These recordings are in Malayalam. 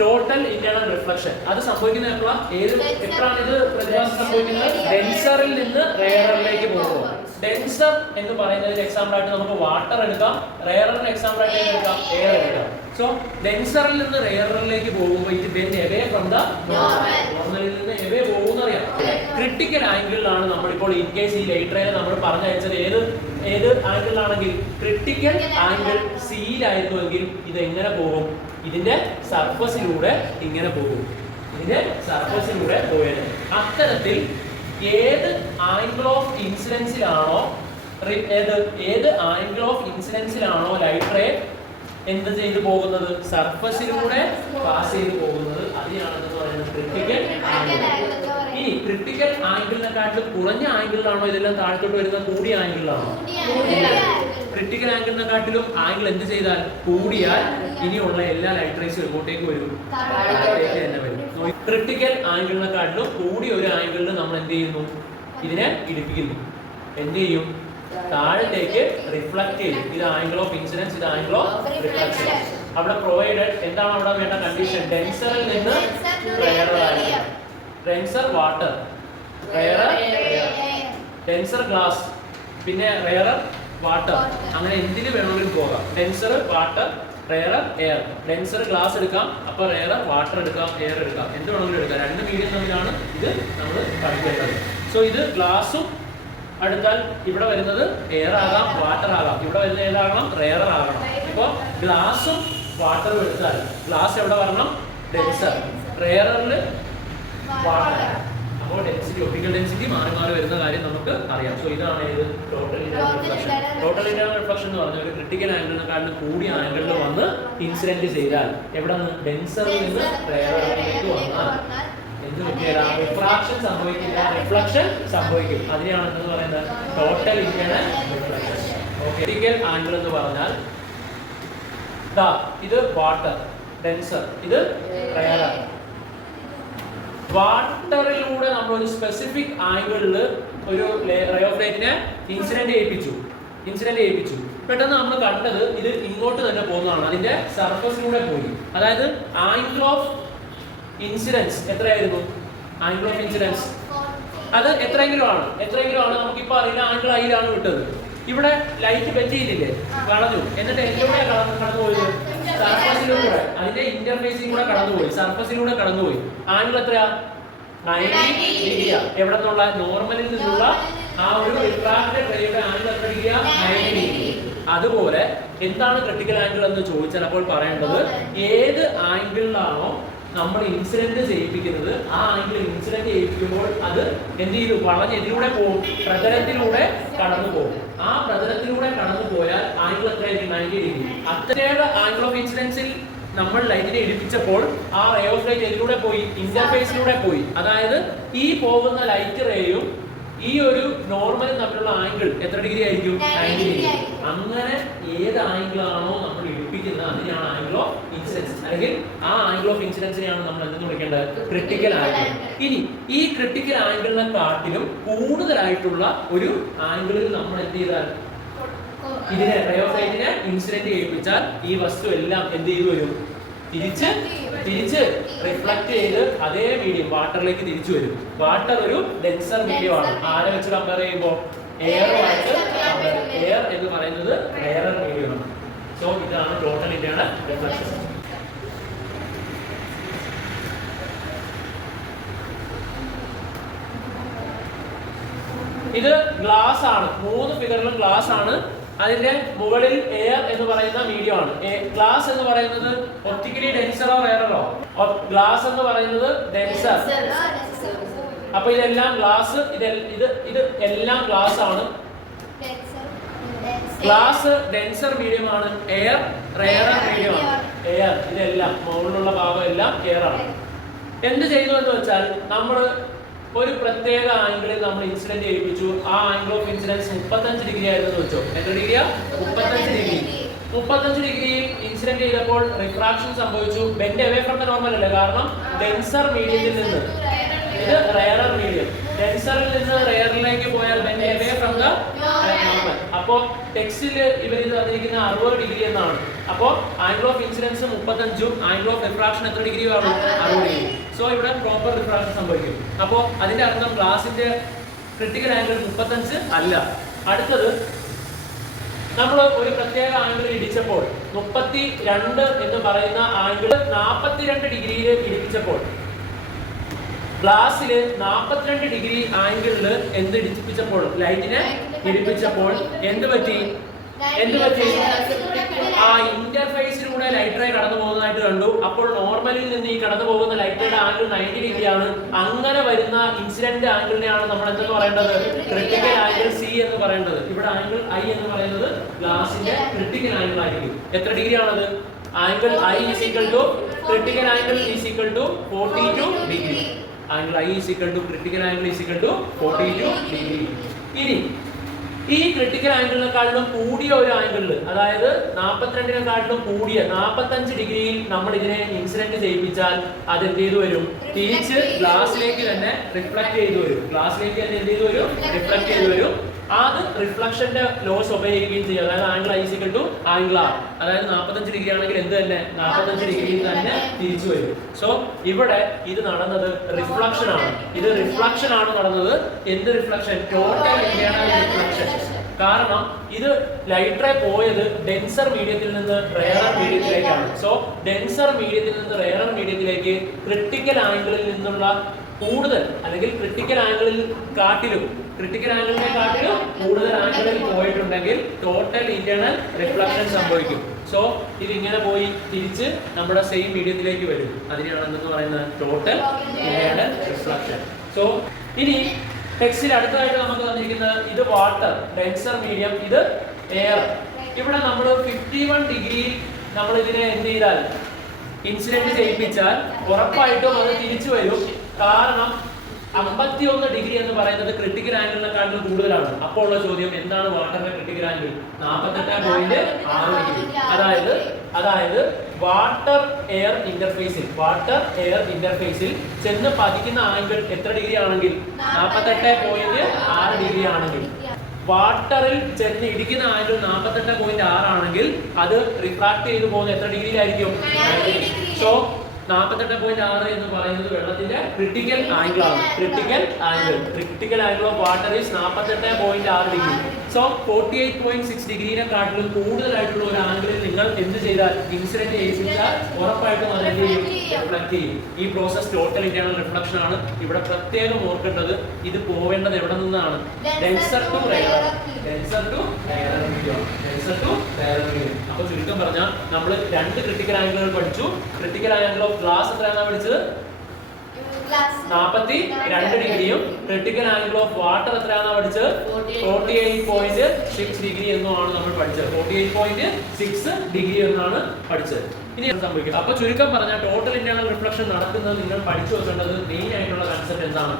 Total internal reflection. അത് സംഭവിക്കുന്ന എപ്പോഴാണ് ഇത് പ്രതിഭാസം സംഭവിക്കുന്നത്? ഡെൻസറിൽ നിന്ന് റെയറിലേക്ക് പോകുമ്പോൾ. ഡെൻസർ എന്ന് പറയുന്നതിന് എക്സാമ്പിൾ ആയിട്ട് നമുക്ക് വാട്ടർ എടുക്കാം, റെയറിന് എക്സാമ്പിൾ ആയിട്ട് എടുക്കാം എയർ എടുക്കാം. സോ ഡെൻസറിൽ നിന്ന് റെയറിലേക്ക് പോകുമ്പോൾ ഇത് ബെൻഡ് എവേ ഫ്രം ദ നോർമലിൽ നിന്ന് എവേ പോകുന്നറിയാം. ക്രിട്ടിക്കൽ ആംഗിളിലാണ് നമ്മളിപ്പോൾ ഇൻ കേസ് ഈ ലൈറ്റ് റേനെ നമ്മൾ പറഞ്ഞയച്ചത് ഏത് ആംഗിളിലാണെങ്കിൽ ക്രിട്ടിക്കൽ ആംഗിൾ സിയിലായിരുന്നുവെങ്കിൽ ഇത് എങ്ങനെ പോകും? ഇതിന്റെ സർഫസിലൂടെ ഇങ്ങനെ പോകും. ഇതിന്റെ സർഫസിലൂടെ പോയത്. അത്തരത്തിൽ ഏത് ആംഗിൾ ഓഫ് ഇൻസിഡൻസിലാണോ ലൈറ്റ് റേ എന്ത് ചെയ്തു പോകുന്നത്? സർഫസിലൂടെ പാസ് ചെയ്തു പോകുന്നത്. അതിനാണെന്ന് പറയുന്നത് ക്രിട്ടിക്കൽ ആംഗിൾ. ഇനി ക്രിട്ടിക്കൽ ആംഗിളിനെക്കാട്ടിലും കുറഞ്ഞ ആംഗിളിലാണോ ഇതെല്ലാം താഴത്തോട്ട് വരുന്ന? കൂടിയ ആംഗിളിലാണോ? ക്രിട്ടിക്കൽ ആംഗിളിനെക്കാട്ടിലും ആംഗിൾ എന്ത് ചെയ്താൽ കൂടിയാൽ ഇനിയുള്ള എല്ലാ ലൈറ്റ് റേസും എങ്ങോട്ടേക്ക് വരും? താഴത്തേക്ക് തന്നെ വരും. ക്രിട്ടിക്കൽ ആംഗിളിനെക്കാട്ടിലും കൂടിയ ഒരു ആംഗിളിൽ നമ്മൾ എന്ത് ചെയ്യുന്നു? ഇതിനെ ഇടിപ്പിക്കുന്നു. എന്ത് ചെയ്യും? താഴത്തേക്ക് റിഫ്ലക്ട് ചെയ്യും. ഇത് ആംഗിൾ ഓഫ് ഇൻസിഡൻസ്, ഇത് ആംഗിൾ ഓഫ് റിഫ്ലക്ഷൻ. അവിടെ പ്രൊവൈഡഡ് എന്താണ് അവിടെ വേണ്ട കണ്ടീഷൻ? ഡെൻസറിൽ നിന്ന് റെയറായിരിക്കും. Denser water, rare denser glass, പിന്നെ റെയർ വാട്ടർ. അങ്ങനെ എന്തിനു വേണമെങ്കിലും പോകാം. Denser water, rare air. Denser glass എടുക്കാം, അപ്പൊ റെയർ വാട്ടർ എടുക്കാം, എയർ എടുക്കാം, എന്ത് വേണമെങ്കിലും എടുക്കാം. രണ്ട് മീഡിയം തമ്മിലാണ് ഇത് നമ്മൾ പഠിക്കേണ്ടത്. സോ ഇത് ഗ്ലാസും അടുത്താൽ ഇവിടെ വരുന്നത് എയർ ആകാം, വാട്ടർ ആകാം. ഇവിടെ വരുന്ന ഏതാകണം? റെയർ ആകണം. ഇപ്പൊ ഗ്ലാസും വാട്ടറും എടുത്താൽ ഗ്ലാസ് എവിടെ വരണം? ഡെൻസർ. റെയറിൽ വാട്ടർ. അപ്പോൾ ഡെൻസിറ്റി, ഒപ്റ്റിക്കൽ ഡെൻസിറ്റി മാറി മാറി വരുന്ന കാര്യം നമുക്ക് അറിയാം. സോ ഇതാണ് ഇത് total internal reflection. Total internal reflection എന്ന് പറഞ്ഞാൽ ഒരു ക്രിട്ടിക്കൽ ആംഗിളിനെക്കാളും കൂടിയ ആംഗിളിൽ വന്ന് ഇൻസിഡന്റ് ചെയ്താൽ എവിടെ നിന്ന്? ഡെൻസറിൽ നിന്ന് റെയറിലേക്ക് വന്നാൽ എന്ത് പറ്റിയാൽ റിഫ്രാക്ഷൻ സംഭവിക്കില്ല, റിഫ്ലക്ഷൻ സംഭവിക്കും. അതിനെയാണ് എന്ന് പറയുന്നത് total internal reflection. Okay. Critical angle എന്ന് പറഞ്ഞാൽ ഇത് വാട്ടർ, ഡെൻസർ, ഇത് റെയർ. വാട്ടറിലൂടെ നമ്മൾ ഒരു സ്പെസിഫിക് ആംഗിളിൽ ഒരു റേ ഓഫ് ലൈറ്റിനെ ഇൻസിഡന്റ് ചെയ്യിപ്പിച്ചു. പെട്ടെന്ന് നമ്മൾ കണ്ടത് ഇത് ഇങ്ങോട്ട് തന്നെ പോകുന്നതാണ്. അതിന്റെ സർഫസിലൂടെ പോയി. അതായത് ആംഗിൾ ഓഫ് ഇൻസിഡൻസ് എത്രയായിരുന്നു? ആംഗിൾ ഓഫ് ഇൻസിഡൻസ് അത് എത്രയെങ്കിലും ആണ്. നമുക്കിപ്പോൾ അറിയില്ല. ആംഗിൾ ഐയിലാണ് വിട്ടത്. ഇവിടെ ലൈറ്റ് ബെൻഡ് ചെയ്തില്ലേ? കളഞ്ഞു. എന്നിട്ട് എല്ലാം കടന്നുപോയത് സർഫസിലൂടെ, അതിന്റെ ഇന്റർഫേസിൽ കൂടെ കടന്നുപോയി, സർഫസിലൂടെ കടന്നുപോയി. ആംഗിൾ എത്രയാ? 90 ഡിഗ്രിയാ. എവിടെ നിന്നുള്ള? നോർമലിൽ നിന്നുള്ള ആ ഒരു റിഫ്രാക്റ്റഡ് റേയുടെ ആംഗിൾ എത്ര ഡിഗ്രിയാ? 90 ഡിഗ്രി. അതുപോലെ എന്താണ് ക്രിട്ടിക്കൽ ആംഗിൾ എന്ന് ചോദിച്ചാൽ അപ്പോൾ പറയേണ്ടത് ഏത് ആംഗിളിലാണോ നമ്മൾ ഇൻസിഡന്റ് ചെയ്യിപ്പിക്കുന്നത് ആ ആംഗിൾ ഇൻസിഡന്റ് ചെയ്യിപ്പിക്കുമ്പോൾ അത് എന്ത് ചെയ്തു? വളഞ്ഞ് ഇതിലൂടെ പോകും, പ്രതലത്തിലൂടെ കടന്നു പോകും. ആ പ്രതലത്തിലൂടെ കടന്നു പോയാൽ ആംഗിൾ എത്രയായിരിക്കും? 90 ഡിഗ്രി. അത്രയേറെ ആംഗിൾ ഓഫ് ഇൻസിഡൻസിൽ നമ്മൾ ലൈറ്റിനെ ഇടിപ്പിച്ചപ്പോൾ ആ റേ ഓഫ് ലൈറ്റ് ഇതിലൂടെ പോയി, ഇന്റർഫേസിലൂടെ പോയി. അതായത് ഈ പോകുന്ന ലൈറ്റ് റേയും ഈ ഒരു നോർമലും തമ്മിലുള്ള ആംഗിൾ എത്ര ഡിഗ്രി ആയിരിക്കും? 90 ഡിഗ്രി. അങ്ങനെ ഏത് ആംഗിൾ ആണോ നമ്മൾ ഇടിപ്പിക്കുന്നത് അതിനെയാണ് ആംഗിൾ ഓഫ് ഇൻസിഡൻസ്, അല്ലെങ്കിൽ ആ ആംഗിൾ ഓഫ് ഇൻസിഡൻസിനെയാണ് നമ്മൾ എന്തെന്ന് വിളിക്കേണ്ടത്? Critical angle. ഇനി ഈ ക്രിട്ടിക്കൽ ആംഗിളിനെ കാട്ടിലും കൂടുതലായിട്ടുള്ള ഒരു ആംഗിളിൽ നമ്മൾ എന്ത് ചെയ്താൽ ഇതിനെ റേ ഓഫ് ലൈറ്റിനെ ഇൻസിഡന്റ് ചെയ്യിപ്പിച്ചാൽ ഈ വസ്തു എല്ലാം എന്ത് ചെയ്തു വരും? തിരിച്ച് റിഫ്ലക്ട് ചെയ്ത് അതേ മീഡിയം വാട്ടറിലേക്ക് തിരിച്ചു വരും. വാട്ടർ ഒരു ഡെൻസർ മീഡിയം ആണ്. ആരെ വെച്ച് കമ്പയർ ചെയ്യുമ്പോൾ? എയറുമായിട്ട്. എയർ എന്ന് പറയുന്നത് റെയറർ മീഡിയം ആണ്. സോ ഇതാണ് ടോട്ടൽ ഇന്റേണൽ റിഫ്ലക്ഷൻ. ഇത് ഗ്ലാസ് ആണ്. 3 ഫിഗറിലും ഗ്ലാസ് ആണ്. അതിന്റെ മുകളിൽ എയർ എന്ന് പറയുന്ന മീഡിയം ആണ്. ഗ്ലാസ് എന്ന് പറയുന്നത് ഒപ്റ്റിക്കലി ഡെൻസറോ റെയറോ? ഗ്ലാസ് എന്ന് പറയുന്നത് ഡെൻസർ. അപ്പൊ ഇതെല്ലാം ഗ്ലാസ്, ഇത് എല്ലാം ഗ്ലാസ് ആണ്. ഗ്ലാസ് ഡെൻസർ മീഡിയം ആണ്. എയർ റെയറർ മീഡിയം ആണ്. എയർ ഇതെല്ലാം മുകളിലുള്ള ഭാഗം എല്ലാം എയർ ആണ്. എന്ത് ചെയ്തു എന്ന് വെച്ചാൽ നമ്മൾ ഒരു പ്രത്യേക ആംഗിളിൽ നമ്മൾ ഇൻസിഡന്റ് ചെയ്യിപ്പിച്ചു. ആ ആംഗിൾ ഓഫ് ഇൻസിഡൻസ് 35 ഡിഗ്രി ആയിരുന്നു വെച്ചോ. എത്ര ഡിഗ്രിയാ? 35 ഡിഗ്രി. 35 ഡിഗ്രിയിൽ ഇൻസിഡന്റ് ചെയ്തപ്പോൾ റിഫ്രാക്ഷൻ സംഭവിച്ചു. Bend away from the normal അല്ലേ? കാരണം ഡെൻസർ മീഡിയത്തിൽ നിന്ന് ഇത് റെയറർ മീഡിയം, ഡെൻസറിൽ നിന്ന് റെയറിലേക്ക് പോയാൽ bend away from the normal. അപ്പോൾ ടെക്സ്റ്റിൽ ഇവർ ഇത് തന്നിരിക്കുന്ന 60 ഡിഗ്രി എന്നാണ്. അപ്പോൾ ആംഗിൾ ഓഫ് ഇൻസിഡൻസ് 35ഉം ആംഗിൾ ഓഫ് റിഫ്രാക്ഷൻ എത്ര ഡിഗ്രി ആണ്? 60 ഡിഗ്രി. സോ ഇവിടെ പ്രോപ്പർ റിഫ്രാക്ഷൻ സംഭവിക്കും. അപ്പോൾ അതിന്റെ അർത്ഥം ഗ്ലാസിന്റെ ക്രിട്ടിക്കൽ ആംഗിൾ 35 അല്ല. അടുത്തത് നമ്മൾ ഒരു പ്രത്യേക ആംഗിൾ ഇടിച്ചപ്പോൾ 32 എന്ന് പറയുന്ന ആംഗിൾ 42 ഡിഗ്രിയിൽ ഇടിപ്പിച്ചപ്പോൾ ഗ്ലാസ്സിൽ 42 ഡിഗ്രി ആംഗിളിൽ എന്ത് ഇടിപ്പിച്ചപ്പോൾ ലൈറ്റിനെ ഇടിപ്പിച്ചപ്പോൾ എന്ത് പറ്റി? ആ ഇന്റർഫേസിലൂടെ ലൈറ്റ് റേ കടന്നു പോകുന്നതായിട്ട് കണ്ടു. അപ്പോൾ നോർമലിൽ നിന്ന് ഈ കടന്നു പോകുന്ന ലൈറ്റ് റേയുടെ ആംഗിൾ 90 ഡിഗ്രി ആണ്. അങ്ങനെ വരുന്ന ഇൻസിഡന്റ് ആംഗിളിനെയാണ് നമ്മൾ എന്തെന്ന് പറയേണ്ടത്? ക്രിട്ടിക്കൽ ആംഗിൾ സി എന്ന് പറയേണ്ടത്. ഇവിടെ ആംഗിൾ ഐ എന്ന് പറയുന്നത് ഗ്ലാസിന്റെ ക്രിട്ടിക്കൽ ആംഗിൾ ആയിരിക്കും. എത്ര ഡിഗ്രി ആണത്? Angle I is equal to critical angle is equal to 42 degree. Angle I is equal to critical angle is equal to 42 degree. ഇനി ഈ ക്രിട്ടിക്കൽ ആംഗിളിനെക്കാളും കൂടിയ ഒരു ആംഗിളിൽ, അതായത് 42-നെക്കാളും കൂടിയ 45 ഡിഗ്രിയിൽ നമ്മൾ ഇതിനെ ഇൻസിഡന്റ് ചെയ്യിപ്പിച്ചാൽ അത് എന്ത് ചെയ്തു വരും? തിരിച്ച് ഗ്ലാസ്സിലേക്ക് തന്നെ റിഫ്ലക്ട് ചെയ്തു വരും. ഗ്ലാസ്സിലേക്ക് തന്നെ എന്ത് ചെയ്തു വരും? റിഫ്ലക്ട് ചെയ്തു വരും. അത് റിഫ്ലക്ഷന്റെ ലോസ് ഒബേ ചെയ്യുകയും ചെയ്യും. അതായത് angle I equal to angle R. അതായത് 45 ഡിഗ്രി ആണെങ്കിൽ എന്ത് തന്നെ 45 ഡിഗ്രിയിൽ തന്നെ തിരിച്ചു വരും. സോ ഇവിടെ ഇത് നടന്നത് റിഫ്ലക്ഷൻ ആണ്. ഇത് റിഫ്ലക്ഷൻ ആണ് നടന്നത്. എന്ത് റിഫ്ലക്ഷൻ? Total internal reflection. കാരണം ഇത് ലൈറ്റ് റേ പോയത് ഡെൻസർ മീഡിയത്തിൽ നിന്ന് റെയറർ മീഡിയത്തിലേക്കാണ്. സോ ഡെൻസർ മീഡിയത്തിൽ നിന്ന് റെയറർ മീഡിയത്തിലേക്ക് ക്രിട്ടിക്കൽ ആംഗിളിൽ നിന്നുള്ള കൂടുതൽ, അല്ലെങ്കിൽ ക്രിട്ടിക്കൽ ആംഗിളിനെ കാട്ടിലും കൂടുതൽ ആംഗിളിൽ പോയിട്ടുണ്ടെങ്കിൽ ടോട്ടൽ ഇന്റേണൽ റിഫ്ലക്ഷൻ സംഭവിക്കും. സോ ഇത് ഇങ്ങനെ പോയി തിരിച്ച് നമ്മുടെ സെയിം മീഡിയത്തിലേക്ക് വരും. അതിനെയാണ് എന്തെന്ന് പറയുന്നത്? Total internal reflection. സോ ഇനി ടെക്സ്റ്റിൽ അടുത്തതായിട്ട് നമുക്ക് തന്നിരിക്കുന്നത് ഇത് വാട്ടർ, ഡെൻസർ മീഡിയം, ഇത് എയർ. ഇവിടെ നമ്മൾ 51 ഡിഗ്രി നമ്മൾ ഇതിനെ എന്ത് ചെയ്താൽ ഇൻസിഡന്റ് ചെയ്യിപ്പിച്ചാൽ ഉറപ്പായിട്ടും അത് തിരിച്ചു വരും. കാരണം 51 ഡിഗ്രി എന്ന് പറയുന്നത് ക്രിട്ടിക്കൽ ആംഗിളിനെക്കാളും കൂടുതലാണ്. അപ്പോൾ ഉള്ള ചോദ്യം എന്താണ് വാട്ടറിന്റെ ക്രിട്ടിക്കൽ ആംഗിൾ? 48.6 ഡിഗ്രി. അതായത് വാട്ടർ എയർ ഇന്റർഫേസിൽ ചെന്ന് പതിക്കുന്ന ആംഗിൾ എത്ര ഡിഗ്രി ആണെങ്കിൽ? 48.6 ഡിഗ്രി ആണെങ്കിൽ, വാട്ടറിൽ ചെന്ന് ഇടിക്കുന്ന ആംഗിൾ 48.6 ആണെങ്കിൽ അത് റിഫ്രാക്ട് ചെയ്തു പോകുന്ന എത്ര ഡിഗ്രിയിലായിരിക്കും? സോ 48.6 എന്ന് പറയുന്നത് വെള്ളത്തിന്റെ ക്രിട്ടിക്കൽ ആംഗിൾ ആണ്. Critical angle of water is 48.6 degree. So 48.6 ഡിഗ്രിനെക്കാട്ടിലും കൂടുതലായിട്ടുള്ള ഒരു ആംഗിളിൽ നിങ്ങൾ എന്ത് ചെയ്താൽ ഇൻസിഡന്റ് ചെയ്യിച്ചാൽ ഉറപ്പായിട്ടും അത് എന്ത് ചെയ്യും? റിഫ്ലക്ട് ചെയ്യും. ഈ പ്രോസസ് ടോട്ടൽ ഇന്റേണൽ റിഫ്ലക്ഷൻ ആണ്. ഇവിടെ പ്രത്യേകം ഓർക്കേണ്ടത് ഇത് പോവേണ്ടത് എവിടെ നിന്നാണ്? Denser to rarer. അപ്പൊ ചുരുക്കം പറഞ്ഞാൽ നമ്മൾ 2 ക്രിട്ടിക്കൽ ആംഗിളുകൾ പഠിച്ചു. ക്രിട്ടിക്കൽ ആംഗിൾ ഓഫ് ഗ്ലാസ് എത്രയാണ് പഠിച്ചത്? 42 ഡിഗ്രിയും ക്രിട്ടിക്കൽ ആംഗിൾ ഓഫ് വാട്ടർ എത്രയാണ് പഠിച്ചത്? 48.6 ഡിഗ്രി എന്നുമാണ് നമ്മൾ പഠിച്ചത്. 48.6 ഡിഗ്രി എന്നാണ് പഠിച്ചത്. ഇനി സംഭവിക്കും. അപ്പൊ ചുരുക്കം പറഞ്ഞാൽ ടോട്ടൽ ഇന്റേണൽ റിഫ്ലക്ഷൻ നടക്കുന്നത് നിങ്ങൾ പഠിച്ചു വെക്കേണ്ടത് മെയിൻ ആയിട്ടുള്ള കൺസെപ്റ്റ് എന്താണ്?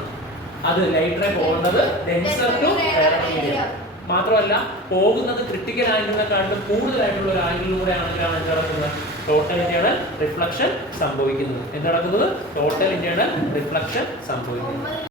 അത് ലൈറ്റ് റേ പോകേണ്ടത് ഡെൻസർ ടു റെയറർ മീഡിയം. മാത്രമല്ല പോകുന്നത് ക്രിട്ടിക്കൽ ആംഗിളിനെക്കാളും കൂടുതലായിട്ടുള്ള ഒരു ആംഗിളിലൂടെ ആണെങ്കിലാണ് എന്ത് നടക്കുന്നത്? ടോട്ടൽ ഇന്റേണൽ റിഫ്ലക്ഷൻ സംഭവിക്കുന്നത്. എന്ത് നടക്കുന്നത്? ടോട്ടൽ ഇന്റേണൽ റിഫ്ലക്ഷൻ സംഭവിക്കുന്നത്.